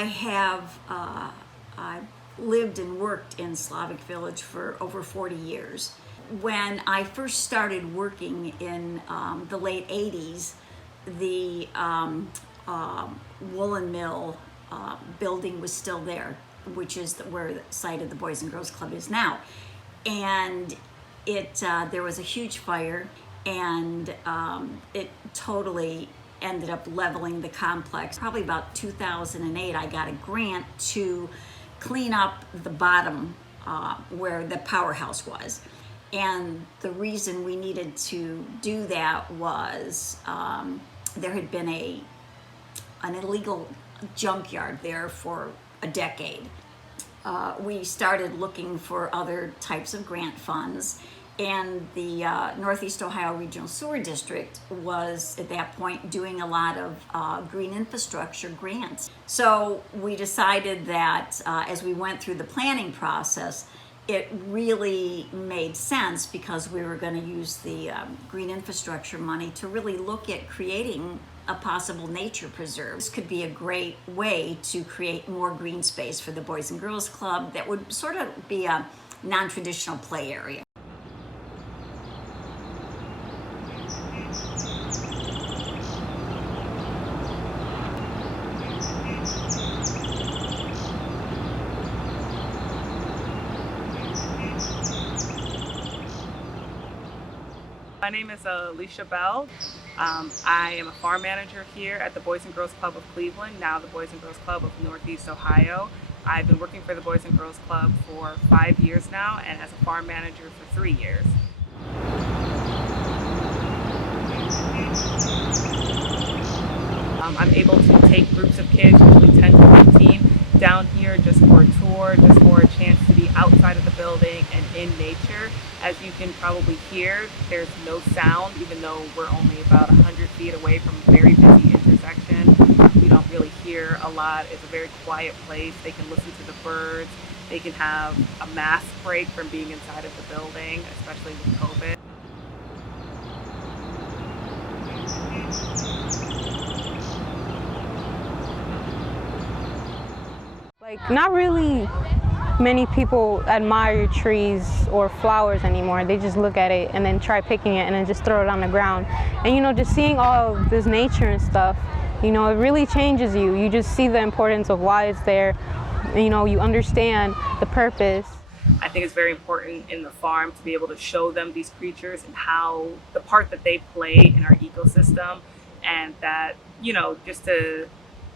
I have I lived and worked in Slavic Village for over 40 years. When I first started working in the late 80s, the woolen mill building was still there, which is where the site of the Boys and Girls Club is now. And there was a huge fire, and it totally ended up leveling the complex. Probably about 2008, I got a grant to clean up the bottom where the powerhouse was. And the reason we needed to do that was there had been an illegal junkyard there for a decade. We started looking for other types of grant funds, and the Northeast Ohio Regional Sewer District was at that point doing a lot of green infrastructure grants. So we decided that as we went through the planning process, it really made sense, because we were going to use the green infrastructure money to really look at creating a possible nature preserve. This could be a great way to create more green space for the Boys and Girls Club that would sort of be a non-traditional play area. My name is Alicia Bell. I am a farm manager here at the Boys and Girls Club of Cleveland, now the Boys and Girls Club of Northeast Ohio. I've been working for the Boys and Girls Club for 5 years now, and as a farm manager for 3 years. I'm able to take groups of kids, usually 10 to 15, down here just for a tour, just for a chance to be outside of the building and in nature. As you can probably hear, there's no sound, even though we're only about 100 feet away from a very busy intersection. We don't really hear a lot. It's a very quiet place. They can listen to the birds. They can have a mask break from being inside of the building, especially with COVID. Not really many people admire trees or flowers anymore. They just look at it and then try picking it and then just throw it on the ground. And just seeing all of this nature and stuff, it really changes you. You just see the importance of why it's there. You understand the purpose. I think it's very important in the farm to be able to show them these creatures and how the part that they play in our ecosystem, and that, just to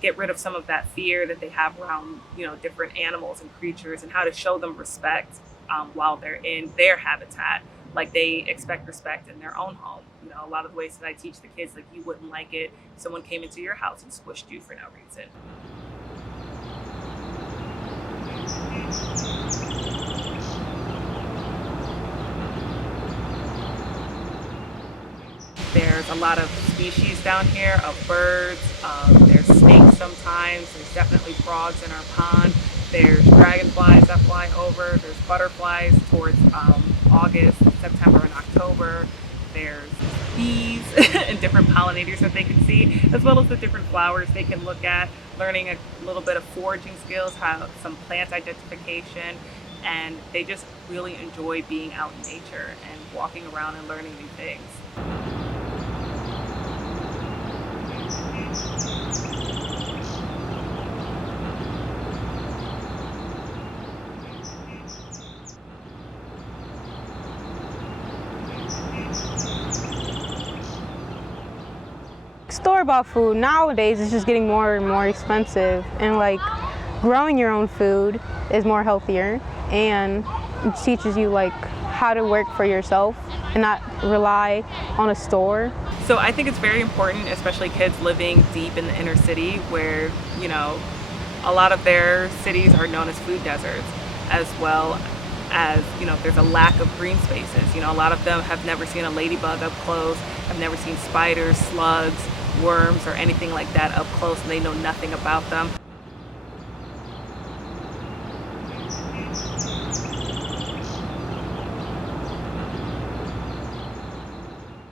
get rid of some of that fear that they have around, different animals and creatures, and how to show them respect while they're in their habitat, like they expect respect in their own home. A lot of the ways that I teach the kids, like, you wouldn't like it if someone came into your house and squished you for no reason. There's a lot of species down here of birds. There's snakes sometimes. There's definitely frogs in our pond. There's dragonflies that fly over. There's butterflies towards August, September, and October. There's bees and different pollinators that they can see, as well as the different flowers they can look at, learning a little bit of foraging skills, some plant identification, and they just really enjoy being out in nature and walking around and learning new things. Store-bought food nowadays is just getting more and more expensive, and growing your own food is more healthier, and it teaches you how to work for yourself and not rely on a store. So I think it's very important, especially kids living deep in the inner city, where a lot of their cities are known as food deserts, as well as there's a lack of green spaces. A lot of them have never seen a ladybug up close, have never seen spiders, slugs, worms, or anything like that up close, and they know nothing about them.